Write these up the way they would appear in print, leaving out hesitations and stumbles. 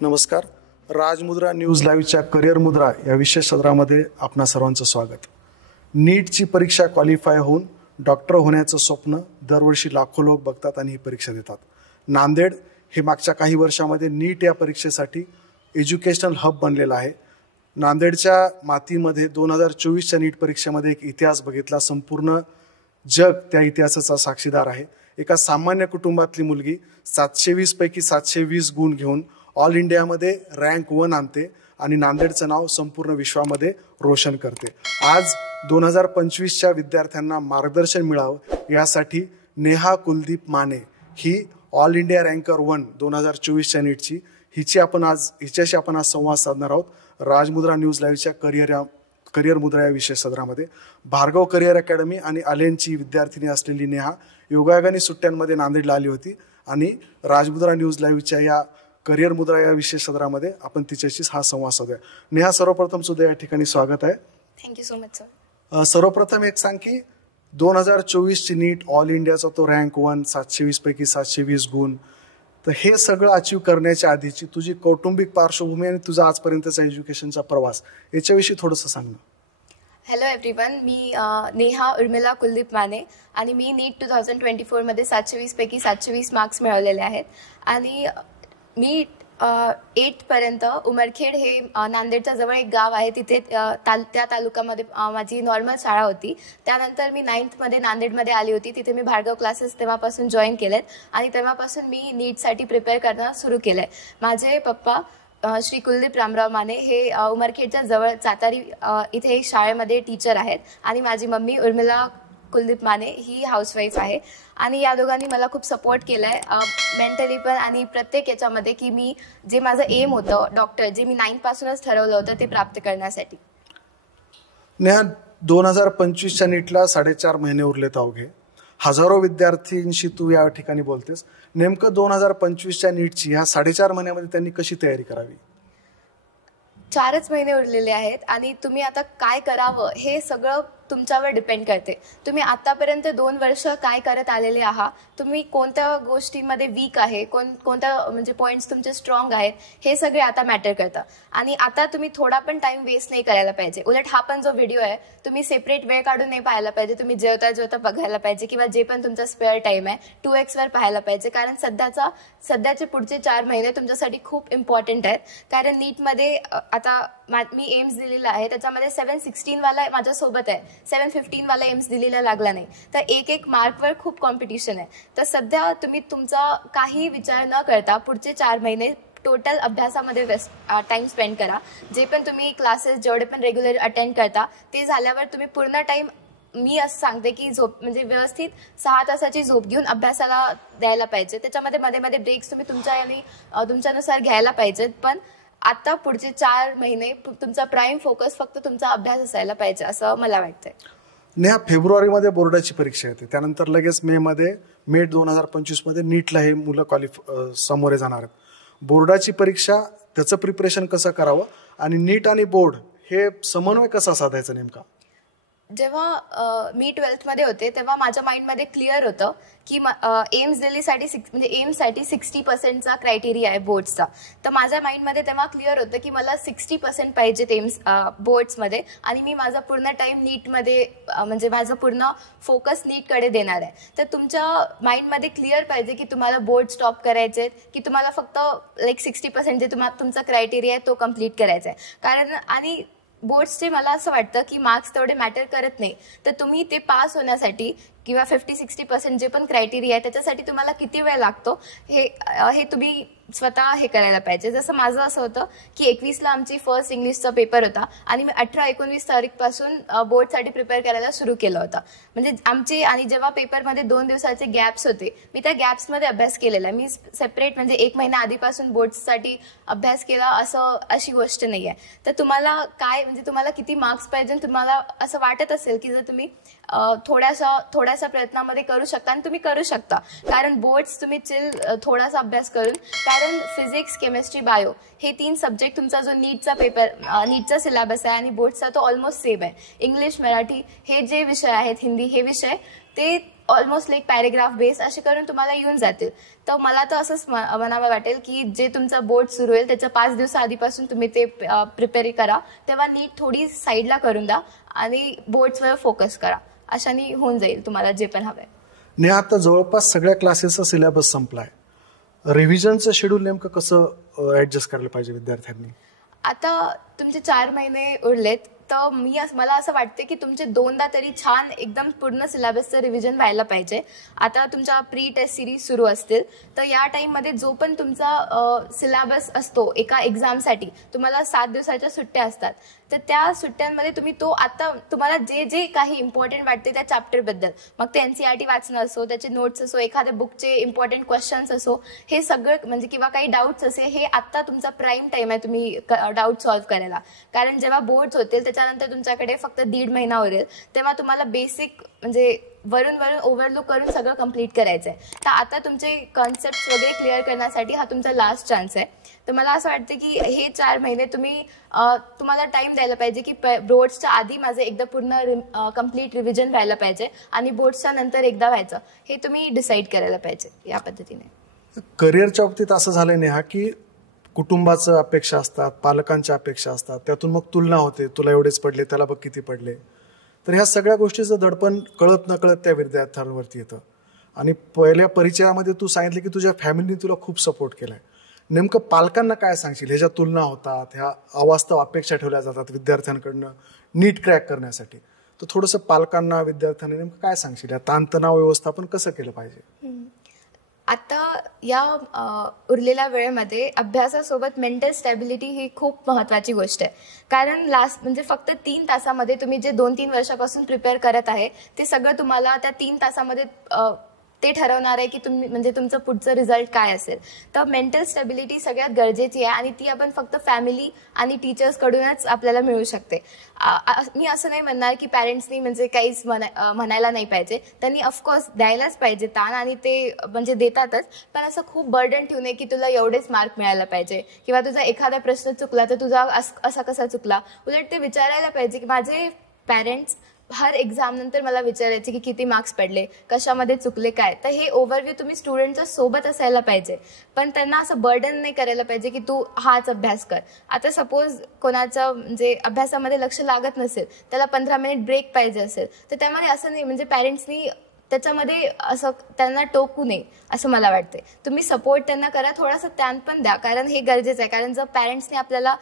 नमस्कार. राजमुद्रा न्यूज लाईव्हच्या करिअर मुद्रा या विशेष सत्रामध्ये आपणा सर्वांचं स्वागत. नीटची परीक्षा क्वालिफाय होऊन डॉक्टर होण्याचं स्वप्न दरवर्षी लाखो लोक बघतात आणि ही परीक्षा देतात. नांदेड हे मागच्या काही वर्षामध्ये नीट या परीक्षेसाठी एज्युकेशनल हब बनलेलं आहे. नांदेडच्या मातीमध्ये 2024च्या नीट परीक्षेमध्ये एक इतिहास बघितला. संपूर्ण जग त्या इतिहासाचा साक्षीदार आहे. एका सामान्य कुटुंबातली मुलगी 720 पैकी 720 गुण घेऊन ऑल इंडियामध्ये रँक 1 आणते आणि नांदेडचं नाव संपूर्ण विश्वामध्ये रोशन करते. आज 2025च्या विद्यार्थ्यांना मार्गदर्शन मिळावं यासाठी नेहा कुलदीप माने ही ऑल इंडिया रँकर 1 2024च्या नीटची हिच्याशी आपण आज संवाद साधणार आहोत. राजमुद्रा न्यूज लाईव्हच्या करिअर मुद्रा या विशेष सत्रामध्ये भार्गव करिअर अकॅडमी आणि अलेनची विद्यार्थिनी असलेली नेहा योगायोगाने सुट्ट्यांमध्ये नांदेडला आली होती आणि राजमुद्रा न्यूज लाईव्हच्या या करिअर मुद्रा या विशेष सत्रामध्ये आपण तिच्याशी हा संवाद साधूया. नेहा, सर्वप्रथम सुद्धा या ठिकाणी स्वागत आहे. Thank you so much sir. सर्वप्रथम एक सांग की 2024ची नीट ऑल इंडियाचा तो रँक 1 720 पैकी 720 गुण, तर हे सगळं अचीव्ह करण्याच्या आधीची तुझी कौटुंबिक पार्श्वभूमी आणि तुझा आजपर्यंतचा एज्युकेशनचा प्रवास याच्याविषयी थोडंसं सांग ना. हॅलो एव्हरीवन, मी नेहा उर्मिला कुलदीप माने आणि मी नीट 2024 मध्ये 720 पैकी 720 मार्क्स मिळवलेले आहेत आणि मी 8th पर्यंत उमरखेड हे नांदेडच्या जवळ एक गाव आहे, तिथे त्या तालुक्यामध्ये माझी नॉर्मल शाळा होती. त्यानंतर मी 9th मध्ये नांदेडमध्ये आली होती. तिथे मी भार्गव क्लासेस तेव्हापासून जॉईन केलेत आणि तेव्हापासून मी नीटसाठी प्रिपेअर करणं सुरू केलं आहे. माझे पप्पा श्री कुलदीप रामराव माने हे उमरखेडच्या जवळ चातारी इथे शाळेमध्ये टीचर आहेत आणि माझी मम्मी उर्मिला कुलदीप माने ही हाऊसवाईफ आहे आणि या दोघांनी मला खूप सपोर्ट केला आहे मेंटली पण आणि प्रत्येक याच्यामध्ये की मी जे माझं एम होतं डॉक्टर, जे मी 9th पासूनच ठरवलं होतं ते प्राप्त करण्यासाठी. नेहा, 2025च्या नीटला 4.5 महिने उरलेत अवघे. हजारो विद्यार्थ्यांशी तू या ठिकाणी बोलतेस. नेमकं 2025च्या नीटची ह्या 4.5 महिन्यामध्ये त्यांनी कशी तयारी करावी? 4च महिने उरलेले आहेत आणि तुम्ही आता काय करावं हे सगळं तुमच्यावर डिपेंड करते. तुम्ही आतापर्यंत 2 वर्ष काय करत आलेले आहात, तुम्ही कोणत्या गोष्टींमध्ये वीक आहे, कोणत्या म्हणजे पॉईंट्स तुमचे स्ट्रॉंग आहेत, हे सगळे आता मॅटर करतं. आणि आता तुम्ही थोडा पण टाइम वेस्ट नाही करायला पाहिजे. उलट हा पण जो व्हिडिओ आहे तुम्ही सेपरेट वेळ काढून नाही पाहायला पाहिजे. तुम्ही जेवता बघायला पाहिजे किंवा जे पण तुमचा स्पेअर टाइम आहे 2x वर पाहायला पाहिजे. कारण सध्याचे पुढचे 4 महिने तुमच्यासाठी खूप इम्पॉर्टंट आहेत. कारण नीटमध्ये आता मी एम्स दिलेला आहे, त्याच्यामध्ये 716 वाला माझ्यासोबत आहे, 715 वाला एम्स दिलेला लागला नाही. तर एक मार्कवर खूप कॉम्पिटिशन आहे. तर सध्या तुम्ही तुमचा काही विचार न करता पुढचे 4 महिने टोटल अभ्यासामध्ये टाइम स्पेंड करा. जे पण तुम्ही क्लासेस जेवढे पण रेग्युलर अटेंड करता ते झाल्यावर तुम्ही पूर्ण टाइम, मी असं सांगते की झोप म्हणजे व्यवस्थित 6 तासाची झोप घेऊन अभ्यासाला द्यायला पाहिजे. त्याच्यामध्ये मध्ये ब्रेक्स तुम्ही तुमच्यानुसार घ्यायला पाहिजेत. पण आता पुढचे 4 महिने तुमचा प्राईम फोकस फक्त तुमचा अभ्यास असायला पाहिजे असं मला वाटतंय. नेहा, फेब्रुवारीमध्ये बोर्डाची परीक्षा येते, त्यानंतर लगेच मे 2025 मध्ये नीटला हे मुलं सामोरे जाणार आहेत. बोर्डाची परीक्षा, त्याचं प्रिपरेशन कसं करावं आणि नीट आणि बोर्ड हे समन्वय कसा साधायचा नेमका? जेव्हा मी 12th मध्ये होते तेव्हा माझ्या माइंडमध्ये क्लिअर होतं की एम्स दिल्लीसाठी म्हणजे एम्ससाठी 60%चा क्रायटेरिया आहे बोर्ड्सचा. तर माझ्या माइंडमध्ये तेव्हा क्लिअर होतं की मला 60% पाहिजेत एम्स बोर्ड्समध्ये आणि मी माझा पूर्ण टाइम नीटमध्ये म्हणजे माझं पूर्ण फोकस नीटकडे देणार आहे. तर तुमच्या माइंडमध्ये क्लिअर पाहिजे की तुम्हाला बोर्ड स्टॉप करायचे की तुम्हाला फक्त 60% जे तुमचा क्रायटेरिया आहे तो कम्प्लीट करायचा आहे. कारण आणि बोर्ड्सचे मला असं वाटतं की मार्क्स तेवढे मॅटर करत नाही. तर तुम्ही ते पास होण्यासाठी किंवा 50-60% जे पण क्रायटेरिया आहे त्याच्यासाठी तुम्हाला किती वेळ लागतो हे तुम्ही स्वतः हे करायला पाहिजे. जसं माझं असं होतं की 21ला आमची फर्स्ट इंग्लिशचा पेपर होता आणि मी 18-19 तारीखपासून बोर्डसाठी प्रिपेअर करायला सुरू केलं होतं. म्हणजे आमचे आणि जेव्हा पेपरमध्ये 2 दिवसाचे गॅप्स होते मी त्या गॅप्समध्ये अभ्यास केलेला. मी सेपरेट म्हणजे 1 महिना आधीपासून बोर्ड्ससाठी अभ्यास केला अशी गोष्ट नाही आहे. तर तुम्हाला काय म्हणजे तुम्हाला किती मार्क्स पाहिजे, तुम्हाला असं वाटत असेल की जर तुम्ही थोड्याशा प्रयत्नामध्ये करू शकता आणि तुम्ही करू शकता. कारण बोर्ड्स तुम्ही थोडासा अभ्यास करून, कारण फिजिक्स, केमिस्ट्री, बायो हे 3 सब्जेक्ट तुमचा जो नीटचा सिलेबस आहे आणि बोर्डचा तो ऑलमोस्ट सेम आहे. इंग्लिश, मराठी हे जे विषय आहेत, हिंदी हे विषय ते ऑलमोस्ट लाईक पॅरेग्राफ बेस असे करून तुम्हाला येऊन जातील. तर मला तर असंच म्हणावं वाटेल की जे तुमचा बोर्ड सुरू होईल त्याच्या 5 दिवसाआधीपासून तुम्ही ते प्रिपेअर करा, तेव्हा नीट थोडी साईडला करून द्या आणि बोर्ड्सवर फोकस करा. अशाने होऊन जाईल तुम्हाला जे पण हवंय. नेहा, आता जवळपास सगळ्या क्लासेसचा सिलेबस संपलाय. रिव्हिजनचं शेड्यूल नेमकं कसं ऍडजस्ट करायला पाहिजे विद्यार्थ्यांनी? आता तुमचे 4 महिने उरलेत, तर मला असं वाटते की तुमचे 2दा तरी छान एकदम पूर्ण सिलेबसचं रिव्हिजन व्हायला पाहिजे. आता तुमच्या प्री टेस्ट सिरीज सुरू असतील, तर या टाईममध्ये जो पण तुमचा सिलेबस असतो एका एक्झामसाठी, तुम्हाला 7 दिवसाच्या सुट्ट्या असतात, तर त्या सुट्ट्यांमध्ये तुम्ही आता तुम्हाला जे काही इम्पॉर्टंट वाटते त्या चॅप्टरबद्दल, मग ते NCERT वाचणं असो, त्याचे नोट्स असो, एखाद्या बुकचे इम्पॉर्टंट क्वेश्चन्स असो, हे सगळं म्हणजे किंवा काही डाऊट्स असेल, हे आत्ता तुमचा प्राईम टाईम आहे तुम्ही डाऊट सॉल्व्ह करायला. कारण जेव्हा बोर्ड्स होतील त्याच्यानंतर तुमच्याकडे फक्त 1.5 महिना उरेल, तेव्हा तुम्हाला बेसिक म्हणजे वरून ओव्हरलुक करून सगळं कंप्लीट करायचं आहे. तर आता तुमचे कॉन्सेप्ट वगैरे क्लिअर करण्यासाठी हा तुमचा लास्ट चान्स आहे. तर मला असं वाटतं की हे 4 महिने तुम्हाला टाइम द्यायला पाहिजे की बोर्ड्सच्या आधी माझं एकदा पूर्ण कंप्लीट रिव्हिजन व्हायला पाहिजे आणि बोर्ड्सच्या नंतर एकदा व्हायचं, हे तुम्ही डिसाईड करायला पाहिजे. या पद्धतीने करिअरच्या बाबतीत असं झालंय नेहा की कुटुंबाचं अपेक्षा असतात, पालकांच्या अपेक्षा असतात, त्यातून मग तुलना होते, तुला एवढेच पडले, त्याला बघ किती पडले. तर ह्या सगळ्या गोष्टीचं दडपण कळत नकळत त्या विद्यार्थ्यांवरती येतं. आणि पहिल्या परिचयामध्ये तू सांगितलं की तुझ्या फॅमिलीने तुला खूप सपोर्ट केलाय. नेमकं पालकांना काय सांगशील? ह्याच्या तुलना होतात, ह्या अवास्तव अपेक्षा ठेवल्या जातात विद्यार्थ्यांकडनं नीट क्रॅक करण्यासाठी, तर थोडंसं पालकांना, विद्यार्थ्यांना नेमकं काय सांगशील? या ताणतणाव व्यवस्थापन कसं केलं पाहिजे? आता या उरलेल्या वेळेमध्ये अभ्यासासोबत मेंटल स्टॅबिलिटी ही खूप महत्त्वाची गोष्ट आहे. कारण म्हणजे फक्त 3 तासामध्ये तुम्ही जे 2-3 वर्षापासून प्रिपेअर करत आहे ते सगळं तुम्हाला त्या 3 तासामध्ये ते ठरवणार आहे की तुमचं पुढचं रिझल्ट काय असेल. तर मेंटल स्टॅबिलिटी सगळ्यात गरजेची आहे आणि ती आपण फक्त फॅमिली आणि टीचर्सकडूनच आपल्याला मिळू शकते. मी असं नाही म्हणणार की पॅरेंट्सनी म्हणजे काहीच म्हणायला नाही पाहिजे, त्यांनी ऑफकोर्स द्यायलाच पाहिजे ताण, आणि ते म्हणजे देतातच, पण असं खूप बर्डन ठेवू नये की तुला एवढेच मार्क मिळायला पाहिजे किंवा तुझा एखादा प्रश्न चुकला तर तुझा असा कसा चुकला. उलट ते विचारायला पाहिजे की माझे पॅरेंट्स हर एक्झाम नंतर मला विचारायचे की किती मार्क्स पडले, कशामध्ये चुकले, काय. तर हे ओव्हरव्ह्यू तुम्ही स्टुडंटच्या सोबत असायला पाहिजे, पण त्यांना असं बर्डन नाही करायला पाहिजे की तू हाच अभ्यास कर. आता सपोज कोणाचं म्हणजे अभ्यासामध्ये लक्ष लागत नसेल, त्याला 15 मिनिट ब्रेक पाहिजे असेल, तर त्यामध्ये असं नाही म्हणजे पॅरेंट्सनी त्याच्यामध्ये असं त्यांना टोकू नये असं मला वाटते. तुम्ही सपोर्ट त्यांना करा, थोडासा त्यान पण द्या, कारण हे गरजेचं आहे. कारण जर पॅरेंट्सने आपल्याला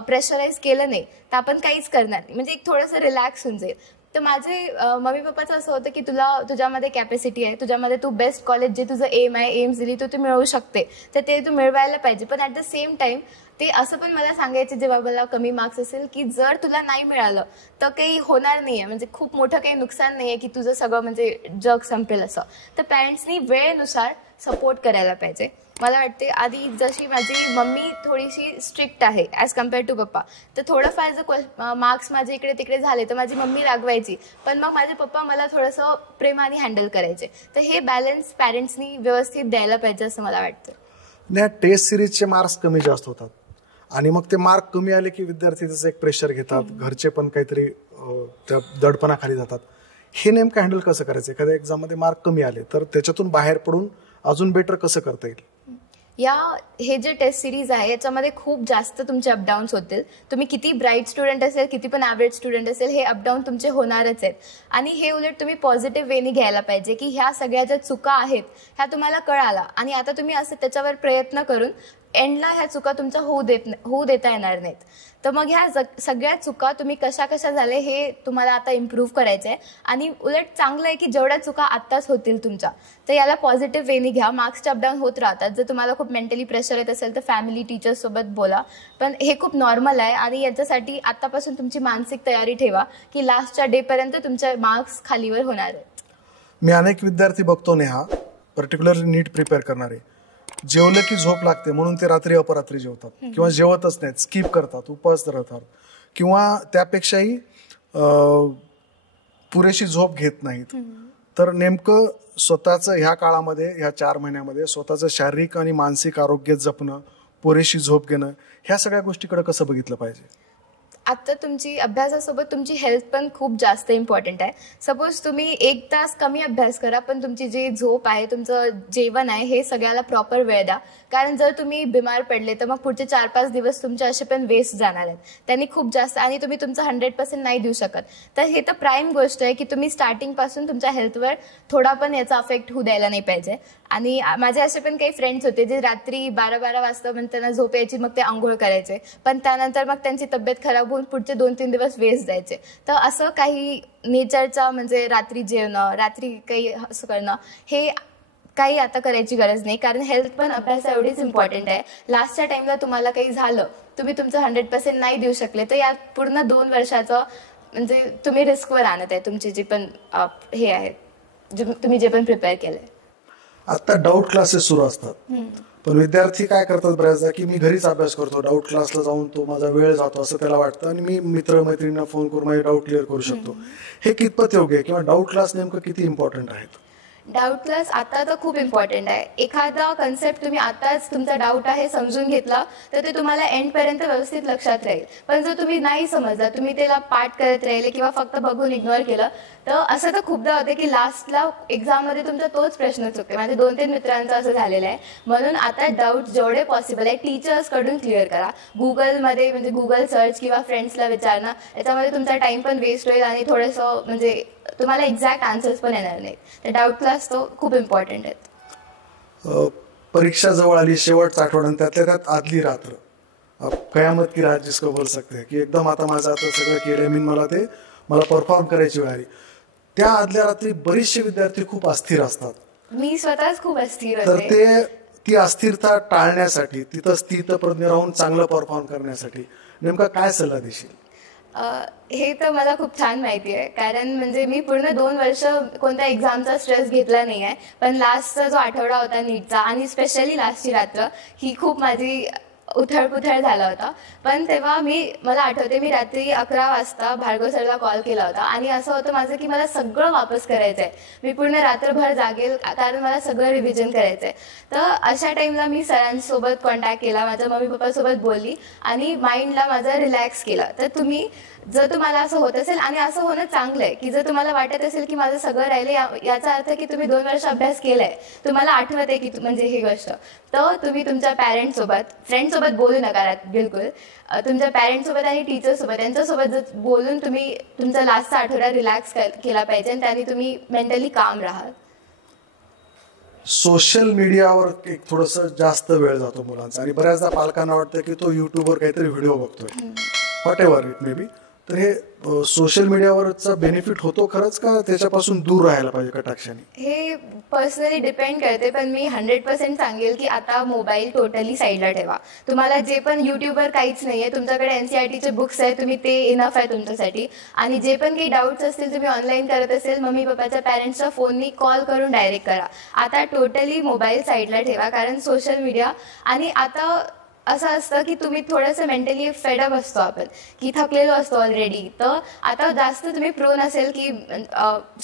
प्रेशराईज केलं नाही तर आपण काहीच करणार नाही, म्हणजे एक थोडंसं रिलॅक्स होऊन जाईल. तर माझे मम्मी पप्पाचं असं होतं की तुझ्यामध्ये कॅपॅसिटी आहे, तुझ्यामध्ये तू बेस्ट कॉलेज जे तुझं एम्स दिली तू मिळवू शकते, तर ते तू मिळवायला पाहिजे. पण ॲट द सेम टाइम ते असं पण मला सांगायचे जेव्हा मला कमी मार्क्स असेल की जर तुला नाही मिळालं तर काही होणार नाहीये, म्हणजे खूप मोठं काही नुकसान नाहीये की तुझं सगळं म्हणजे जग संपेल असं. तर पॅरेंट्सनी वेळेनुसार सपोर्ट करायला पाहिजे. मला वाटते आधी जशी माझी मम्मी थोडीशी स्ट्रिक्ट आहे ॲज कम्पेअर टू पप्पा, तर थोडंफार जर मार्क्स माझे इकडे तिकडे झाले तर माझी मम्मी रागवायची, पण मग माझे पप्पा मला थोडंसं प्रेमाने हँडल करायचे. तर हे बॅलन्स पॅरेंट्सनी व्यवस्थित द्यायला पाहिजे असं मला वाटतं. नाही, टेस्ट सिरीजचे मार्क्स कमी जास्त होतात आणि मग ते मार्क कमी आले की विद्यार्थी त्याचं एक प्रेशर घेतात, घरचे पण काहीतरी त्या दडपणाखाली जातात. हे नेमकं हँडल कसं करायचं? एखाद्या एक्झाममध्ये मार्क कमी आले तर त्याच्यातून बाहेर पडून अजून बेटर कसं करता येईल? हे जे टेस्ट सिरीज आहे याच्यामध्ये खूप जास्त तुमचे अपडाऊन्स होतील. तुम्ही किती ब्राईट स्टुडंट असेल, किती पण ॲव्हरेज स्टुडंट असेल, हे अपडाऊन तुमचे होणारच आहेत. आणि हे उलट तुम्ही पॉझिटिव्ह वेने घ्यायला पाहिजे की ह्या सगळ्या ज्या चुका आहेत ह्या तुम्हाला कळाला आणि आता तुम्ही असं त्याच्यावर प्रयत्न करून एंडला ह्या चुका तुमच्या होऊ देता येणार नाहीत. तर मग ह्या सगळ्या चुका तुम्ही कशा झाले हे तुम्हाला आता इम्प्रूव्ह करायचं आहे. आणि उलट चांगलं आहे की जेवढ्या चुका आत्ताच होतील तुमच्या, तर याला पॉझिटिव्ह वेने घ्या. मार्क्सचे अपडाऊन होत राहतात. जर तुम्हाला खूप मेंटली प्रेशर येत असेल तर फॅमिली टीचर्स सोबत बोला, पण हे खूप नॉर्मल आहे. आणि याच्यासाठी आतापासून तुमची मानसिक तयारी ठेवा की लास्टच्या डेपर्यंत तुमचे मार्क्स खालीवर होणार आहेत. मी अनेक विद्यार्थी बघतो नेहा, पर्टिक्युलरली नीट प्रिपेअर करणारे, जेवलं की झोप लागते म्हणून ते रात्री अपरात्री जेवतात किंवा जेवतच नाहीत, स्किप करतात, उपवास धरतात, किंवा त्यापेक्षाही पुरेशी झोप घेत नाहीत, तर नेमकं स्वतःचं ह्या काळामध्ये, ह्या 4 महिन्यामध्ये स्वतःचं शारीरिक आणि मानसिक आरोग्य जपणं, पुरेशी झोप घेणं, ह्या सगळ्या गोष्टीकडे कसं बघितलं पाहिजे? आता तुमची अभ्यासासोबत तुमची हेल्थ पण खूप जास्त इम्पॉर्टंट आहे. सपोज तुम्ही 1 तास कमी अभ्यास करा, पण तुमची जी झोप आहे, तुमचं जेवण आहे, हे सगळ्याला प्रॉपर वेळ द्या. कारण जर तुम्ही बिमार पडले तर मग पुढचे 4-5 दिवस तुमचे असे पण वेस्ट जाणार आहेत. त्यांनी खूप जास्त, आणि तुम्ही तुमचं 100% नाही देऊ शकत. तर हे तर प्राईम गोष्ट आहे की तुम्ही स्टार्टिंगपासून तुमच्या हेल्थवर थोडा पण याचा अफेक्ट होऊ द्यायला नाही पाहिजे. आणि माझे असे पण काही फ्रेंड्स होते जे रात्री 12-12 वाजता त्यांना झोप यायची, मग ते आंघोळ करायचे, पण त्यानंतर मग त्यांची तब्येत खराब होऊन पुढचे 2-3 दिवस वेस्ट जायचे. तर असं काही नेचरचा म्हणजे रात्री जेवणं, रात्री काही असं करणं, हे काही आता करायची गरज नाही. कारण हेल्थ पण अभ्यास एवढीच इम्पॉर्टंट आहे. लास्टच्या टाइमला तुम्हाला काही झालं, तुम्ही तुमचं 100% नाही देऊ शकले, तर या पूर्ण 2 वर्षाचं म्हणजे तुम्ही रिस्कवर आणत आहे तुमची जी पण हे आहे, तुम्ही जे पण प्रिपेअर केलंय. आता डाऊट क्लासेस सुरू असतात, पण विद्यार्थी काय करतात बऱ्याचदा की मी घरीच अभ्यास करतो, डाऊट क्लासला जाऊन तो माझा वेळ जातो असं त्याला वाटतं, आणि मी मित्रमैत्रिणींना फोन करून माझे डाऊट क्लिअर करू शकतो. हे कितपत योग्य आहे, किंवा डाऊट क्लास नेमकं किती इम्पॉर्टंट आहेत? डाऊट क्लास आता तर खूप इम्पॉर्टंट आहे. एखादा कन्सेप्ट तुम्ही आताच तुमचा डाऊट आहे समजून घेतला तर ते तुम्हाला एंडपर्यंत व्यवस्थित लक्षात राहील. पण जर तुम्ही नाही समजला, तुम्ही त्याला पाठ करत राहिले किंवा फक्त बघून इग्नोर केलं, तर असं तर खूपदा होते की लास्टला एक्झाममध्ये तुमचा तोच प्रश्न चुकते. माझ्या 2-3 मित्रांचं असं झालेलं आहे. म्हणून आता डाऊट जेवढे पॉसिबल आहे टीचर्सकडून क्लिअर करा. गुगलमध्ये म्हणजे गुगल सर्च किंवा फ्रेंड्सला विचारणं, याच्यामध्ये तुमचा टाइम पण वेस्ट होईल आणि थोडंसं म्हणजे तुम्हाला एक्झॅक्ट आन्सर्स पण येणार नाहीत. तर डाऊट क्लास तो खूप इम्पॉर्टंट आहेत. परीक्षा जवळ आली, शेवटचा आठवडा, त्यातल्या त्यात आदली रात्र, कयामत की रात जिसको बोल सकते हैं, की एकदम आता माझं आता सगळं केलं, मला परफॉर्म करायची वेळ आली. त्या आदल्या रात्री बरेचसे विद्यार्थी खूप अस्थिर असतात. मी स्वतःच खूप अस्थिर तर होते. ती अस्थिरता टाळण्यासाठी, तिथं स्थितप्रज्ञ राहून चांगलं परफॉर्म करण्यासाठी नेमका काय सल्ला देशील? हे तर मला खूप छान माहिती आहे. कारण म्हणजे मी पूर्ण 2 वर्ष कोणत्या एक्झामचा स्ट्रेस घेतला नाही आहे, पण लास्टचा जो आठवडा होता नीटचा आणि स्पेशली लास्टची रात्र, ही खूप माझी उथळपुथळ झाला होता. पण तेव्हा मला आठवते, मी रात्री 11 वाजता भार्गव सरला कॉल केला होता आणि असं होतं माझं की मला सगळं वापस करायचं आहे. मी पूर्ण रात्रभर जागेल कारण मला सगळं रिव्हिजन करायचं आहे. तर अशा टाईमला मी सरांसोबत कॉन्टॅक्ट केला, माझ्या मम्मी पप्पासोबत बोलली आणि माइंडला माझं रिलॅक्स केलं. तर जर तुम्हाला असं होत असेल, आणि असं होणं चांगलं आहे की जर तुम्हाला वाटत असेल की माझं सगळं राहिलं, याचा अर्थ की तुम्ही 2 वर्ष अभ्यास केलाय, तुम्हाला आठवत आहे की म्हणजे ही गोष्ट, तर तुम्ही तुमच्या पॅरेंट्ससोबत, फ्रेंड्ससोबत बोलू नका बिलकुल. तुमच्या पॅरेंट्ससोबत आणि टीचर्ससोबत यांच्यासोबत जर बोलून तुम्ही तुमचा लास्टचा आठवडा रिलॅक्स केला पाहिजे आणि त्याने तुम्ही मेंटली काम राहाल. सोशल मीडियावर एक थोडंसं जास्त वेळ जातो मुलांचा, आणि बऱ्याचदा पालकांना वाटतं की तो युट्यूबवर काहीतरी व्हिडिओ बघतोय, what ever it may be. तर हे सोशल मीडियावरचा बेनिफिट होतो खरंच, का त्याच्यापासून दूर राहायला पाहिजे कटाक्षाने? हे पर्सनली डिपेंड करते, पण मी 100% सांगेल की आता मोबाईल टोटली साईडला ठेवा. तुम्हाला जे पण युट्यूबवर काहीच नाही आहे, तुमच्याकडे NCERTचे बुक्स आहेत, तुम्ही ते इनफ आहे तुमच्यासाठी. आणि जे पण काही डाऊट्स असतील तुम्ही ऑनलाईन करत असेल, मम्मी पप्पाच्या पॅरेंट्सच्या फोननी कॉल करून डायरेक्ट करा. आता टोटली मोबाईल साईडला ठेवा. कारण सोशल मीडिया, आणि आता असं असतं की तुम्ही थोडंसं मेंटली फेडअप असतो आपण, की थकलेलो असतो ऑलरेडी. तर आता जास्त तुम्ही प्रोन असेल की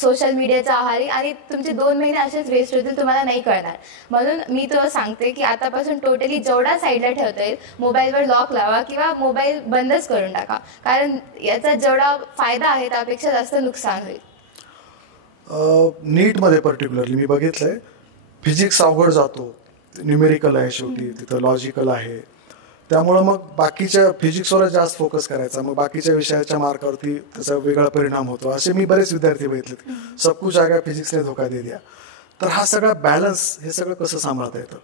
सोशल मीडियाच्या आहारी, आणि तुमचे 2 महिने असेच वेस्ट होतील, तुम्हाला नाही कळणार. म्हणून मी तर सांगते की आतापासून टोटली जेवढा साईडला ठेवता येईल, मोबाईलवर लॉक लावा किंवा मोबाईल बंदच करून टाका. कारण याचा जेवढा फायदा आहे त्यापेक्षा जास्त नुकसान होईल. नीटमध्ये पर्टिक्युलरली मी बघितलंय, फिजिक्स अवघड जातो, न्यूमेरिकल आहे, शेवटी तिथं लॉजिकल आहे, त्यामुळं मग बाकीच्या फिजिक्सवर जास्त फोकस करायचा, मग बाकीच्या विषयाच्या मार्कावरती त्याचा वेगळा परिणाम होतो. असे मी बरेच विद्यार्थी बघितलेत, सब कुछ आ गया फिजिक्सने धोका दे दिया. तर हा सगळा बॅलन्स, हे सगळं कसं सांभाळता येतं?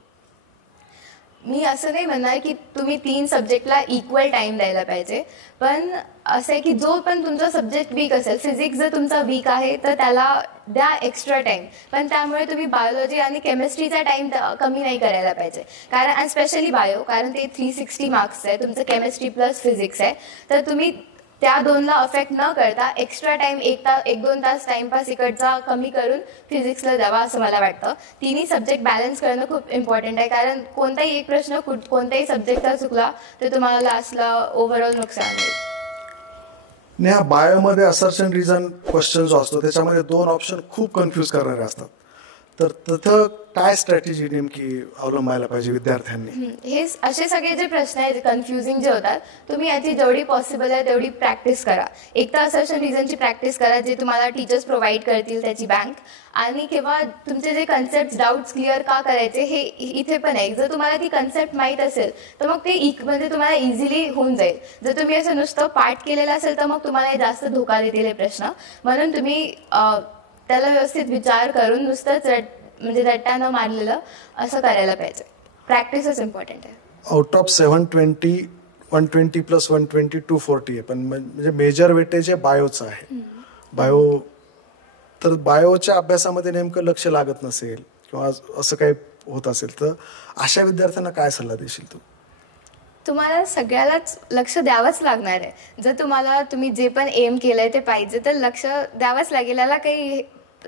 मी असं नाही म्हणणार की तुम्ही 3 सब्जेक्टला इक्वल टाइम द्यायला पाहिजे, पण असं आहे की जो पण तुमचा सब्जेक्ट वीक असेल, फिजिक्स जर तुमचा वीक आहे तर त्याला द्या एक्स्ट्रा टाइम, पण त्यामुळे तुम्ही बायोलॉजी आणि केमिस्ट्रीचा टाइम कमी नाही करायला पाहिजे. कारण स्पेशली बायो, कारण ते 360 मार्क्स आहे, तुमचं केमिस्ट्री प्लस फिजिक्स आहे. तर तुम्ही त्या 2ला अफेक्ट न करता एक्स्ट्रा टाइम 1-2 तास टाइमपास इकडचा कमी करून फिजिक्सला द्यावा असं मला वाटतं. 3ही सब्जेक्ट बॅलन्स करणं खूप इम्पॉर्टंट आहे. कारण कोणताही एक प्रश्न कोणत्याही सब्जेक्टचा चुकला तर तुम्हाला लास्टला ओव्हरऑल नुकसान होईल. नेहा, बायोमध्ये असर्शन रिझन क्वेश्चन जो असतो त्याच्यामध्ये 2 ऑप्शन खूप कन्फ्यूज करणारे असतात, तर तिथं काय स्ट्रॅटेजी नेमकी अवलंबायला पाहिजे विद्यार्थ्यांनी? हे असे सगळे जे प्रश्न आहेत कन्फ्युजिंग जे होतात, तुम्ही याची जेवढी पॉसिबल आहे तेवढी प्रॅक्टिस करा. एक तर असर्शन रिझनची प्रॅक्टिस करा जे तुम्हाला टीचर्स प्रोव्हाइड करतील त्याची बँक, आणि किंवा तुमचे जे कन्सेप्ट डाऊट्स क्लिअर का करायचे हे इथे पण आहे. जर तुम्हाला ती कन्सेप्ट माहीत असेल तर मग ते म्हणजे तुम्हाला इझिली होऊन जाईल. जर तुम्ही असं नुसतं पाठ केलेलं असेल तर मग तुम्हाला जास्त धोका देतील हे प्रश्न. म्हणून तुम्ही त्याला व्यवस्थित विचार करून नुसतंच म्हणजे रट्टा न मारलेलं असं करायला पाहिजे. प्रॅक्टिसच इम्पॉर्टंट आहे. आउट ऑफ 720 120 प्लस 120 240 आहे, पण म्हणजे मेजर वेटेज आहे बायोचं आहे. बायो, तर बायोच्या अभ्यासामध्ये नेमकं लक्ष लागत नसेल किंवा असं काही होत असेल तर अशा विद्यार्थ्यांना काय सल्ला देशील तू? तुम्हाला सगळ्यालाच लक्ष द्यावंच लागणार आहे. जर तुम्ही जे पण एम केलंय ते पाहिजे तर लक्ष द्यावंच लागेल. याला काही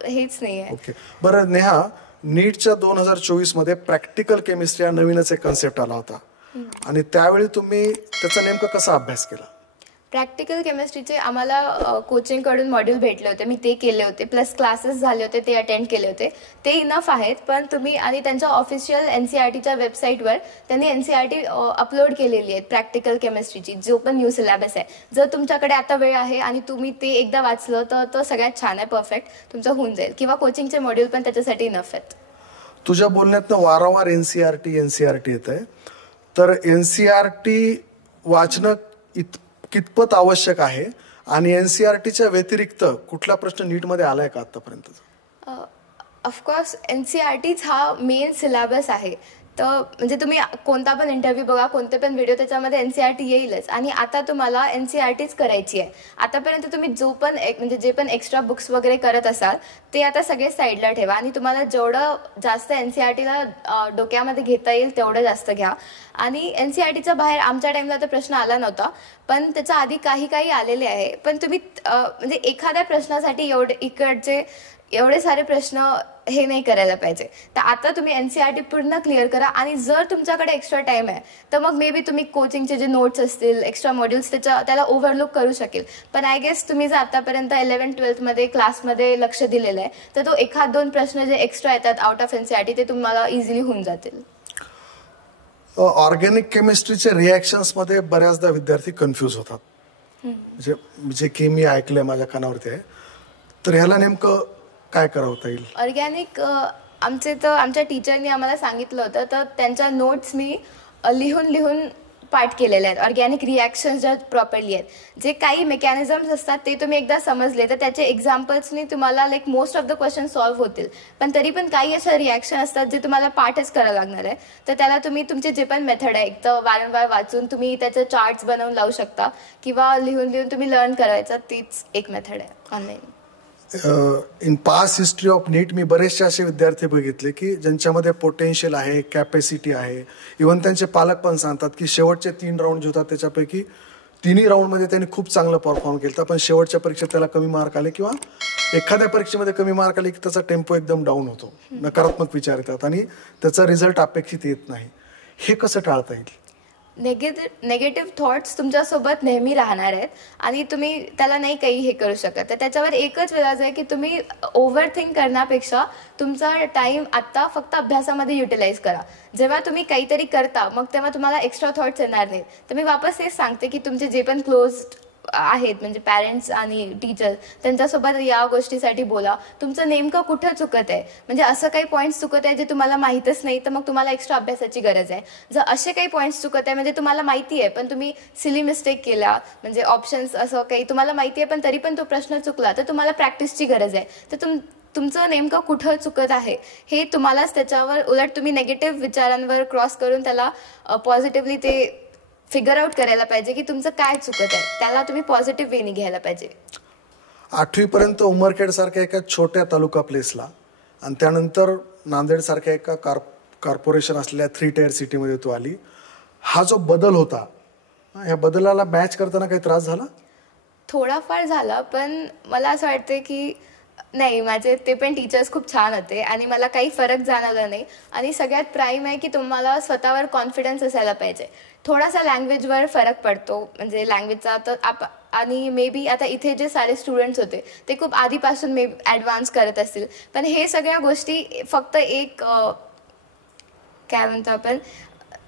हेच नाही आहे. ओके, बरं नेहा, नीटच्या 2024 मध्ये प्रॅक्टिकल केमिस्ट्री हा नवीनच एक कन्सेप्ट आला होता, आणि त्यावेळी तुम्ही त्याचा नेमका कसा अभ्यास केला? प्रॅक्टिकल केमिस्ट्रीचे आम्हाला कोचिंगकडून मॉड्यूल भेटले होते, मी ते केले होते, प्लस क्लासेस झाले होते ते अटेंड केले होते. ते इनफ आहेत. पण तुम्ही आणि त्यांच्या ऑफिशियल NCERTच्या वेबसाईटवर त्यांनी NCERT अपलोड केलेली आहेत प्रॅक्टिकल केमिस्ट्रीची, जो पण न्यू सिलेबस आहे. जर तुमच्याकडे आता वेळ आहे आणि तुम्ही ते एकदा वाचलं तर सगळ्यात छान आहे, परफेक्ट तुमचं होऊन जाईल. किंवा कोचिंगचे मॉड्यूल पण त्याच्यासाठी इनफ आहेत. तुझ्या बोलण्यातनं वारंवार NCERT येत आहे, तर NCERT वाचणं कितपत आवश्यक आहे, आणि NCERTच्या व्यतिरिक्त कुठला प्रश्न नीटमध्ये आलाय का आतापर्यंत? ऑफकोर्स NCERTच हा मेन सिलेबस आहे. तर म्हणजे तुम्ही कोणता पण इंटरव्ह्यू बघा, कोणते पण व्हिडिओ, त्याच्यामध्ये NCERT येईलच. आणि आता तुम्हाला NCERTच करायची आहे. आतापर्यंत तुम्ही म्हणजे जे पण एक्स्ट्रा बुक्स वगैरे करत असाल ते आता सगळे साईडला ठेवा, आणि तुम्हाला जेवढं जास्त NCERTला डोक्यामध्ये घेता येईल तेवढं जास्त घ्या. आणि NCERTच्या बाहेर आमच्या टाइमला तर प्रश्न आला नव्हता, पण त्याच्या आधी काही आलेले आहे. पण तुम्ही म्हणजे एखाद्या प्रश्नासाठी एवढे सारे प्रश्न हे नाही करायला पाहिजे. तर आता तुम्ही NCERT पूर्ण क्लिअर करा, आणि जर तुमच्याकडे एक्स्ट्रा टाइम आहे तर मग मे बी तुम्ही कोचिंगचे जे नोट्स असतील, एक्स्ट्रा मॉड्यूल्स, त्याला ओव्हरलुक करू शकेल. पण आय गेस तुम्ही जर आतापर्यंत 11th-12th मध्ये क्लासमध्ये लक्ष दिलेलं आहे तर तो 1-2 प्रश्न जे एक्स्ट्रा येतात आउट ऑफ NCERT ते तुम्हाला इझिली होऊन जातील. ऑर्गॅनिक केमिस्ट्रीचे रिॲक्शन्स मध्ये बऱ्याचदा विद्यार्थी कन्फ्यूज होतात, म्हणजे की मी ऐकलंय, माझ्या कानावरती आहे. तर ह्याला नेमकं काय करावता येईल? ऑर्गॅनिक आमच्या टीचरनी आम्हाला सांगितलं होतं, तर त्यांच्या नोट्स मी लिहून पाठ केलेले आहेत. ऑर्गॅनिक रिॲक्शन्स ज्या प्रॉपरली आहेत, जे काही मेकॅनिझम्स असतात ते तुम्ही एकदा समजले तर त्याचे एक्झाम्पल्सनी तुम्हाला most of the question solve होतील. पण तरी पण काही अशा रिॲक्शन असतात जे तुम्हाला पाठच करायला लागणार आहे. तर त्याला तुम्ही तुमचे जे पण मेथड आहे, एक तर वारंवार वाचून तुम्ही त्याचे चार्ट्स बनवून लावू शकता, किंवा लिहून तुम्ही लर्न करायचं, तीच एक मेथड आहे online. In past history of NEET मी बरेचसे असे विद्यार्थी बघितले की ज्यांच्यामध्ये पोटेन्शियल आहे, कॅपॅसिटी आहे. इव्हन त्यांचे पालक पण सांगतात की शेवटचे 3 राऊंड जे होतात त्याच्यापैकी 3ही राऊंडमध्ये त्यांनी खूप चांगलं परफॉर्म केलं, पण शेवटच्या परीक्षेत त्याला कमी मार्क आले, किंवा एखाद्या परीक्षेमध्ये कमी मार्क आले की त्याचा टेम्पो एकदम डाऊन होतो, नकारात्मक विचार येतात आणि त्याचा रिझल्ट अपेक्षित येत नाही. हे कसं टाळता येईल? नेगेटिव्ह थॉट्स तुमच्यासोबत नेहमी राहणार आहेत, आणि तुम्ही त्याला नाही काही हे करू शकत. तर त्याच्यावर एकच इलाज आहे की तुम्ही ओव्हर थिंक करण्यापेक्षा तुमचा टाइम आत्ता फक्त अभ्यासामध्ये युटिलाइज करा. जेव्हा तुम्ही काहीतरी करता मग तेव्हा तुम्हाला एक्स्ट्रा थॉट्स येणार नाहीत. तर मी वापस हेच सांगते की तुमचे जे पण क्लोज आहेत, म्हणजे पॅरेंट्स आणि टीचर, त्यांच्यासोबत या गोष्टीसाठी बोला. तुमचं नेमकं कुठं चुकत आहे, म्हणजे असं काही पॉईंट्स चुकत आहे जे तुम्हाला माहीतच नाही, तर मग तुम्हाला एक्स्ट्रा अभ्यासाची गरज आहे. जर असे काही पॉईंट्स चुकत आहे म्हणजे तुम्हाला माहिती आहे पण तुम्ही सिली मिस्टेक केला, म्हणजे ऑप्शन्स असं काही तुम्हाला माहिती आहे पण तरी पण तो प्रश्न चुकला, तर तुम्हाला प्रॅक्टिसची गरज आहे. तर तुमचं नेमकं कुठं चुकत आहे हे तुम्हालाच, त्याच्यावर उलट तुम्ही नेगेटिव्ह विचारांवर क्रॉस करून त्याला पॉझिटिव्हली ते फिगर आउट करायला पाहिजे की तुमचं काय चुकत आहे, त्याला तुम्ही पॉझिटिव्ह वेनी घ्यायला पाहिजे. 8वी पर्यंत उमरखेड सारख्या एका छोट्या तालुका प्लेसला आणि त्यानंतर नांदेड सारख्या एका कॉर्पोरेशन असलेल्या 3 टायर सिटीमध्ये तू आली. हा जो बदल होता, ह्या बदलाला मॅच करताना काही त्रास झाला? थोडाफार झाला, पण मला असं वाटतं की नाही, माझे ते पण टीचर्स खूप छान होते आणि मला काही फरक जाणवला नाही. आणि सगळ्यात प्राईम आहे की तुम्हाला स्वतःवर कॉन्फिडन्स असायला पाहिजे. थोडासा लँग्वेजवर फरक पडतो, म्हणजे लँग्वेजचा तर आणि मे बी आता इथे जे सारे स्टुडंट्स होते ते खूप आधीपासून मे ॲडव्हान्स करत असतील, पण हे सगळ्या गोष्टी फक्त एक काय म्हणतो आपण,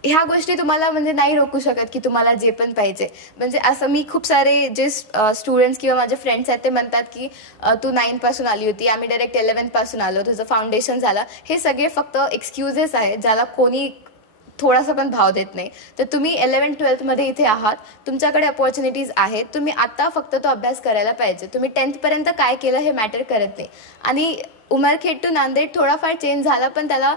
ह्या गोष्टी तुम्हाला म्हणजे नाही रोखू शकत की तुम्हाला जे पण पाहिजे. म्हणजे असं मी खूप सारे जे स्टुडंट्स किंवा माझे फ्रेंड्स आहेत ते म्हणतात की तू 9पासून आली होती, आम्ही डायरेक्ट 11पासून आलो, तुझं फाउंडेशन झालं. हे सगळे फक्त एक्सक्युजेस आहेत ज्याला कोणी थोडासा पण भाव देत नाही. तर तुम्ही 11-12मध्ये इथे आहात, तुमच्याकडे अपॉर्च्युनिटीज आहेत, तुम्ही आता फक्त तो अभ्यास करायला पाहिजे. तुम्ही 10th काय केलं हे मॅटर करत नाही. आणि उमरखेड टू नांदेड थोडाफार चेंज झाला, पण त्याला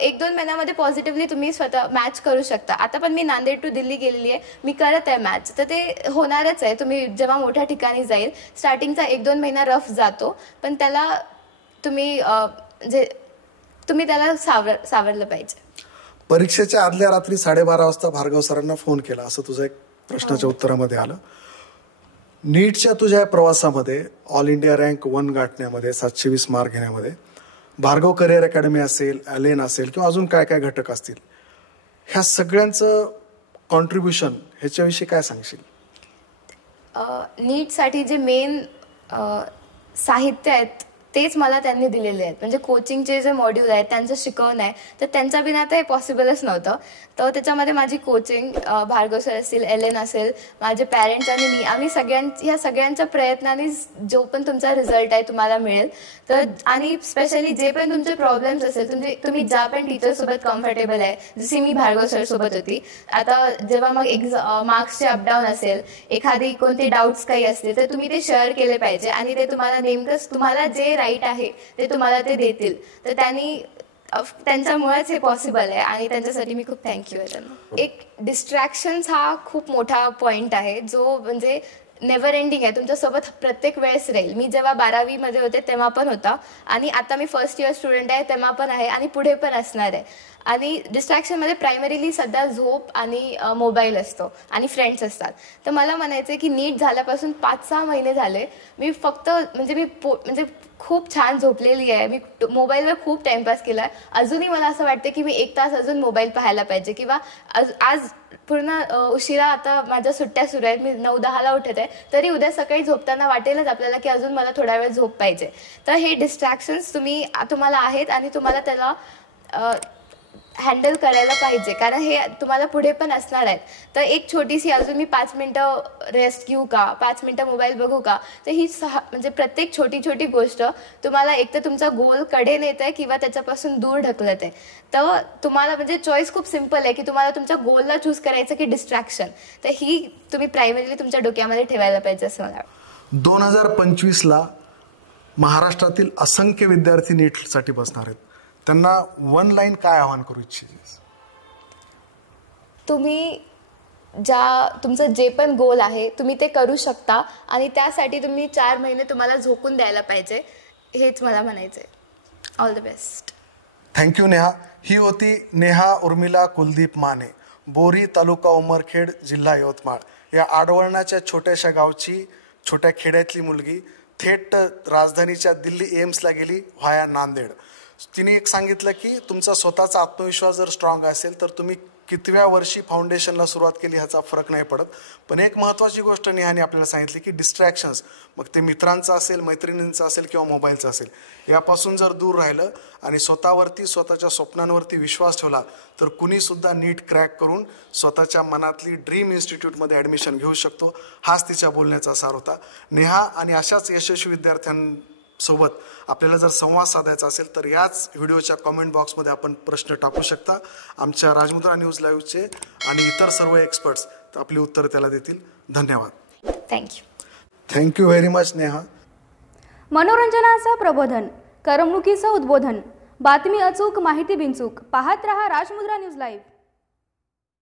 1-2 महिन्यामध्ये पॉझिटिव्हली तुम्ही स्वतः मॅच करू शकता. आता पण मी नांदेड टू दिल्ली गेलेली आहे, मी करत आहे मॅच, तर ते होणारच आहे. तुम्ही जेव्हा मोठ्या ठिकाणी जाईल, स्टार्टिंगचा 1-2 महिना रफ जातो, पण त्याला तुम्ही म्हणजे तुम्ही त्याला सावरलं पाहिजे. परीक्षेच्या आदल्या रात्री 12:30 वाजता भार्गव सरांना फोन केला असं तुझं एक प्रश्नाच्या उत्तरामध्ये आलं. नीटच्या तुझ्या प्रवासामध्ये ऑल इंडिया रँक 1 गाठण्यामध्ये, 720 मार्क घेण्यामध्ये भार्गव करिअर अकॅडमी असेल, ॲलेन असेल किंवा अजून काय काय घटक असतील, ह्या सगळ्यांचं कॉन्ट्रीब्युशन ह्याच्याविषयी काय सांगशील? नीटसाठी जे मेन साहित्य आहेत तेच मला त्यांनी दिलेले आहेत. म्हणजे कोचिंगचे जे मॉड्यूल आहेत त्यांचं शिकवणं आहे, तर त्यांच्या बिना आता हे पॉसिबलच नव्हतं. तर त्याच्यामध्ये माझी कोचिंग, भार्गव सर असेल, ॲलेन असेल, माझे पॅरेंट्स आणि मी, आम्ही ह्या सगळ्यांच्या प्रयत्नाने जो पण तुमचा रिझल्ट आहे तुम्हाला मिळेल. तर आणि स्पेशली जे पण तुमचे प्रॉब्लेम्स असेल, तुम्ही ज्या पण टीचरसोबत कम्फर्टेबल आहे, जशी मी भार्गव सरसोबत होती. आता जेव्हा मग मार्क्सचे अपडाऊन असेल, एखादी कोणते डाऊट्स काही असतील, तर तुम्ही ते शेअर केले पाहिजे आणि ते तुम्हाला नेमकंच तुम्हाला जे राईट आहे ते तुम्हाला ते देतील. तर त्यांच्यामुळेच हे पॉसिबल आहे आणि त्यांच्यासाठी मी खूप थँक्यू आहे त्यांना. एक डिस्ट्रॅक्शन्स हा खूप मोठा पॉईंट आहे जो म्हणजे नेव्हर एंडिंग आहे, तुमच्यासोबत प्रत्येक वेळेस राहील. मी जेव्हा 12वीमध्ये होते तेव्हा पण होता आणि आता मी फर्स्ट इयर स्टुडंट आहे तेव्हा पण आहे आणि पुढे पण असणार आहे. आणि डिस्ट्रॅक्शनमध्ये प्रायमरीली सध्या झोप आणि मोबाईल असतो आणि फ्रेंड्स असतात. तर मला म्हणायचं आहे की नीट झाल्यापासून 5-6 महिने झाले मी फक्त म्हणजे खूप छान झोपलेली आहे. मी मोबाईलवर खूप टाइमपास केला आहे. अजूनही मला असं वाटतं की मी 1 तास अजून मोबाईल पाहायला पाहिजे किंवा आज पूर्ण उशिरा आता माझ्या सुट्ट्या सुरू आहेत, मी 9-10ला उठत आहे, तरी उद्या सकाळी झोपताना वाटेलच आपल्याला की अजून मला थोडा वेळ झोप पाहिजे. तर हे डिस्ट्रॅक्शन्स तुम्हाला आहेत आणि तुम्हाला त्याला हँडल करायला पाहिजे, कारण हे तुम्हाला पुढे पण असणार आहेत. तर एक छोटीशी अजून मी 5 मिनटं रेस्ट घेऊ का, 5 मिनटं मोबाईल बघू का, तर ही म्हणजे प्रत्येक छोटी गोष्ट तुम्हाला एक तर तुमचा गोल कडे नेत आहे किंवा त्याच्यापासून दूर ढकलत आहे. तर तुम्हाला म्हणजे चॉईस खूप सिम्पल आहे की तुम्हाला तुमच्या गोलला चूज करायचं की डिस्ट्रॅक्शन. तर ही तुम्ही प्रायमरीली तुमच्या डोक्यामध्ये ठेवायला पाहिजे असं मला वाटतं. 2025ला महाराष्ट्रातील असंख्य विद्यार्थी नीटसाठी बसणार आहेत, त्यांना 1 लाईन काय आवाहन करू इच्छिते? तुम्ही तुमचं जे पण गोल आहे तुम्ही ते करू शकता आणि त्यासाठी तुम्ही 4 महिने तुम्हाला झोकून द्यायला पाहिजे, हेच मला म्हणायचं आहे. All the best. Thank you Neha. ही होती नेहा उर्मिला कुलदीप माने, बोरी तालुका उमरखेड, जिल्हा यवतमाळ या आडवळणाच्या छोट्याशा गावची, छोट्या खेड्यातली मुलगी थेट राजधानीच्या दिल्ली एम्सला गेली व्हाया नांदेड. तिने एक सांगितलं की तुमचा स्वतःचा आत्मविश्वास जर स्ट्रॉंग असेल तर तुम्ही कितव्या वर्षी फाउंडेशनला सुरुवात केली ह्याचा फरक नाही पडत. पण एक महत्त्वाची गोष्ट नेहाने आपल्याला सांगितली की डिस्ट्रॅक्शन्स, मग ते मित्रांचं असेल, मैत्रिणींचं असेल किंवा मोबाईलचं असेल, यापासून जर दूर राहिलं आणि स्वतःवरती, स्वतःच्या स्वप्नांवरती विश्वास ठेवला तर कुणीसुद्धा नीट क्रॅक करून स्वतःच्या मनातली ड्रीम इन्स्टिट्यूटमध्ये ॲडमिशन घेऊ शकतो. हाच तिच्या बोलण्याचा सार होता. नेहा आणि अशाच यशस्वी विद्यार्थ्यांसोबत आपल्याला जर संवाद साधायचा असेल तर याच व्हिडिओच्या कमेंट बॉक्समध्ये आपण प्रश्न टाकू शकता. आमच्या राजमुद्रा न्यूज लाईव्हचे आणि इतर सर्व एक्सपर्ट्स आपली उत्तरं त्याला देतील. धन्यवाद. Thank you very much Neha. मनोरंजनाचं प्रबोधन, करमणुकीचं उद्बोधन, बातमी अचूक, माहिती बिनचूक. पाहत रहा राजमुद्रा न्यूज लाईव्ह.